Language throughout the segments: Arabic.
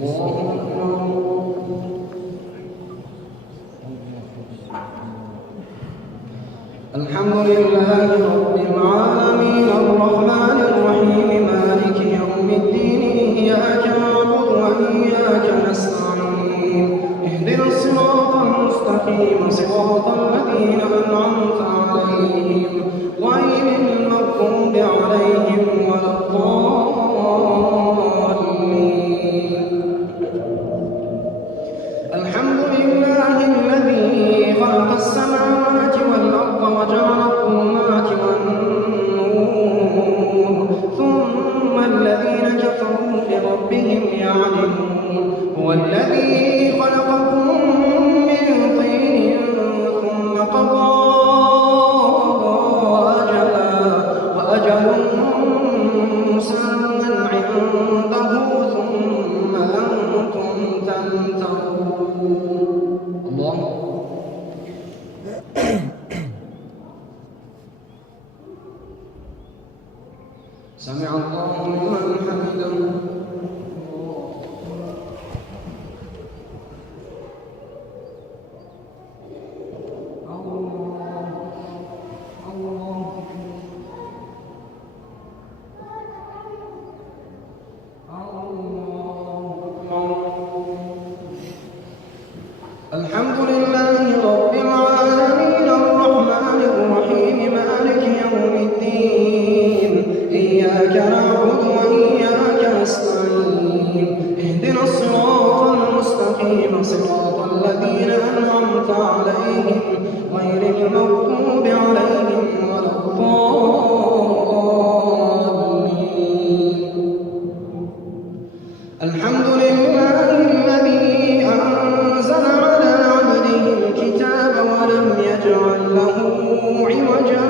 الحمد لله رب العالمين الرحمن الرحيم مالك يوم الدين إياك نعبد وإياك نستعين اهدنا الصراط المستقيم صراط الذين أنعمت عليهم غير المغضوب عليهم ولا الضالين. الحمد لله الذي خلق السماوات والأرض وجعل الظلمات والنور ثم الذين كفروا بربهم يعدلون هو الذي خلقكم من طين ثم قضى وأجل مسمى عنده ثم أنتم تمترون. الله سمع الله لمن حمده. الحمد لله رب العالمين الرحمن الرحيم مالك يوم الدين إياك نعبد وإياك نستعين اهدنا الصراط المستقيم صراط الذين أنعمت عليهم غير المغضوب عليهم ولا الضالين. الحمد لله الذي أنزل على عبده الكتاب ولم يجعل له عوجا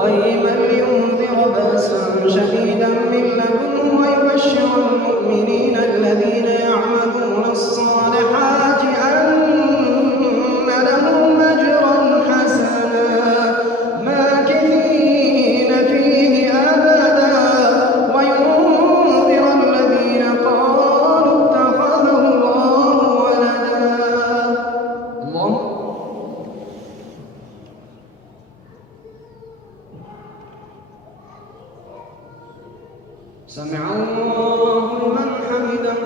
قيما لينذر بأسا شديدا من لدنه ويبشر المؤمنين الذين يعملون الصالحات أن لهم أجرا حسنا ماكثين فيه أبدا وينذر الذين قالوا اتخذ الله ولدا. الله سمع الله لمن حمده.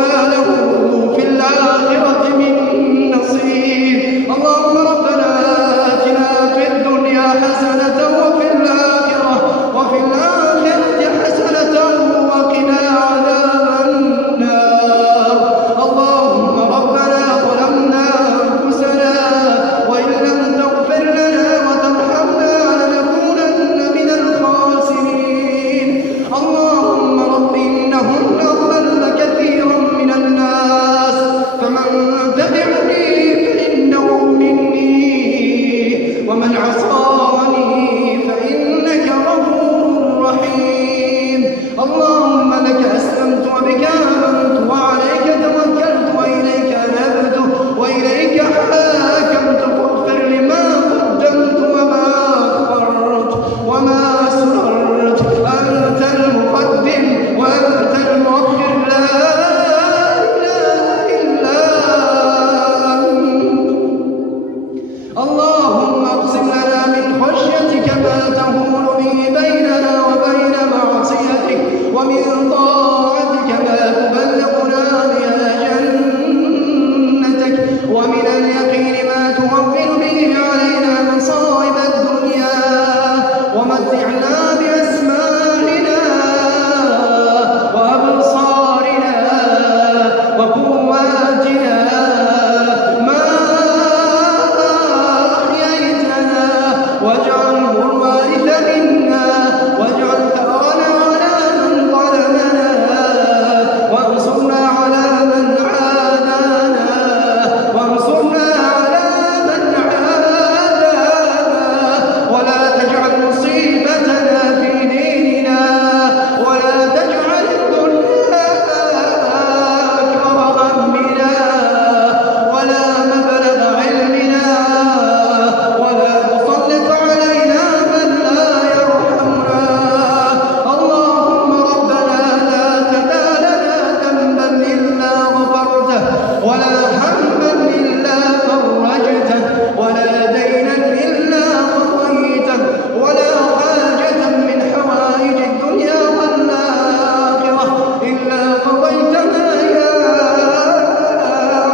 وما له في الآخرة من نصير. اللهم ربنا آتنا في الدنيا حسنة وفي الآخرة حسنة وقنا عذاب النار. اللهم ربنا ظلمنا أنفسنا وإن لم تغفر لنا وترحمنا لنكونن من الخاسرين. اللهم رب إنهن أضللن كثيرا من الناس فمن تبعني فإنه مني ومن عصاني فإنك غفور رحيم. اللهم لك أسلمت وبك آمنت وعليك توكلت وإليك أنبت وإليك حاكمت فاغفر لما قدمت وما أخرت وما أسررت. أنت المقدم وأنت المؤخر لا إله إلا أنت. اللهم اقسم لنا من خشيتك ما تهون به بيننا وبين معصيتك ومن طاعتك ما تبلغنا بها جنتك ومن اليقين ما تهون به علينا مصائب الدنيا ومتعنا بأسماعنا وأبصارنا وقواتنا ما أحييتنا واجعله الوارث منا واجعل ثأرنا على من ظلمنا وانصرنا على من عادانا ولا تجعل مصيبتنا في ديننا ولا تجعل الدنيا أكبر همنا ولا مبلغ علمنا ولا تسلط علينا من لا يرحمنا. اللهم ربنا لا تدع لنا ذنبا إلا غفرته ولا هما إلا فرجته ولا دينا إلا قضيته ولا حاجة من حوائج الدنيا والآخرة إلا قضيتها يا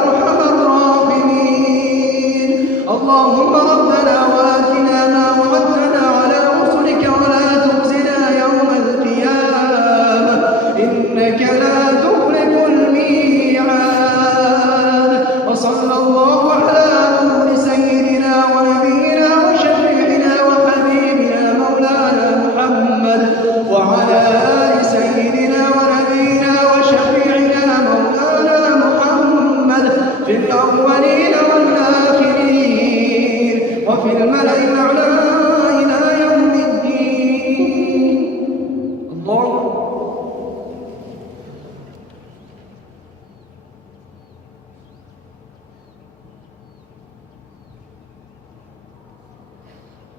أرحم الراحمين. اللهم ربنا وآتنا ما وعدتنا على رسلك ولا تخزنا يوم القيامة إنك لا تخلف الميعاد. وصلى الله على نور سيدنا ونبينا وشفيعنا وحبيبنا مولانا محمد وعلى آل سيدنا ونبينا وشفيعنا مولانا محمد في الأولين والآخرين وفي الملأ الأعلى إلى يوم الدين. الله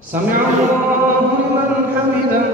سمع الله لمن حمده.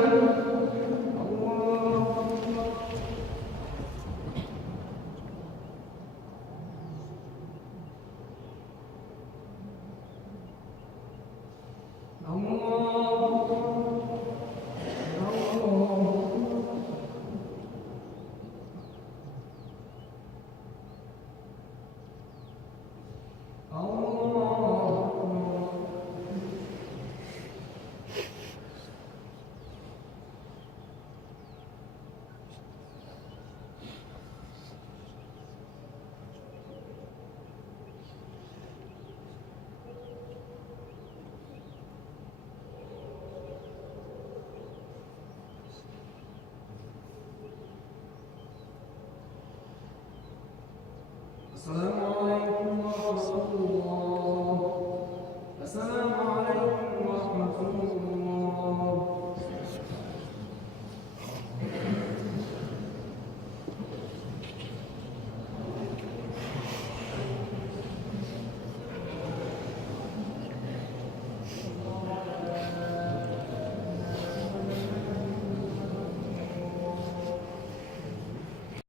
السلام عليكم ورحمة الله. السلام عليكم